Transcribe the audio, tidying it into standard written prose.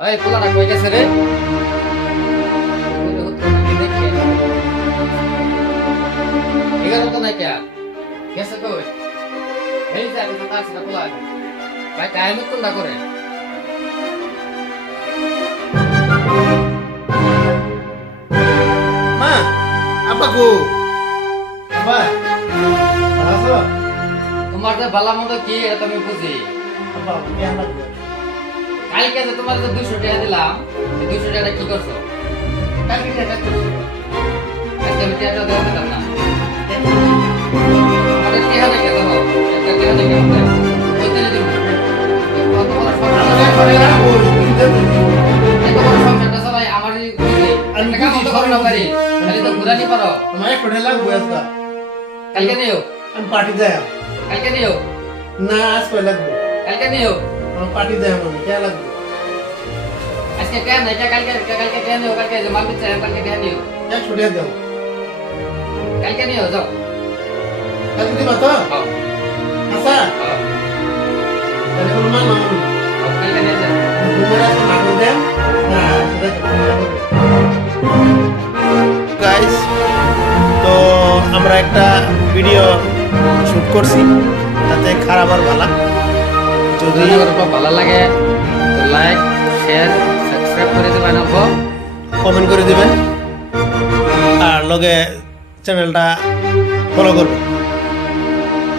এই পোলাটা কই গেছে রে? এগারো তো নাই কে গেছে কই? এই যে আমি তো তার সাথে পোলা ভাই টাইম কোনটা করে? মা আব্বা গো আব্বা ভালো আছো তোমার যে ভালো মন্দ কি এটা তুমি বুঝি। আব্বা কেন লাগবে কালকে যে তোমার যে 200 টাকা দিলাম, এই 200 টাকা কি করছো? কালকে টাকা করছি আজকে আমি টাকা দেওয়া দিলাম না। আমাদের টাকা দেখে দাও, একটা টাকা দেখে আমাদের কইতে দিই। কত বড় সংসার এত বড় সংসারটা সবাই আমারই বুঝি। একটা কাম তো করো না পারি, খালি তো ঘুরানি পারো। তোমার এক কোটি লাগবে আজকে কালকে নিও, আমি পার্টি যাই কালকে নিও, না আজ কই লাগবে কালকে নিও। আমার পার্টি যাই আমি কে লাগবে আজকে কেন না এটা কালকে কেন নিও, কালকে যে মাল দিচ্ছে কালকে কেন নিও, এক কোটি দাও কালকে নিও যাও। কালকে দিবা তো হ্যাঁ আচ্ছা হ্যাঁ তাহলে কোনো মা মামু কালকে নিয়ে যাও। তোমার আজকে না করে দেন না গাইস তো আমরা একটা ভিডিও শুট করছি তাতে খারাপ আর ভালো যদি যদি আপনাদের ভালো লাগে তো লাইক শেয়ার সাবস্ক্রাইব করে দিবেন আপু। কমেন্ট করে দিবেন আর লগে চ্যানেলটা ফলো করবেন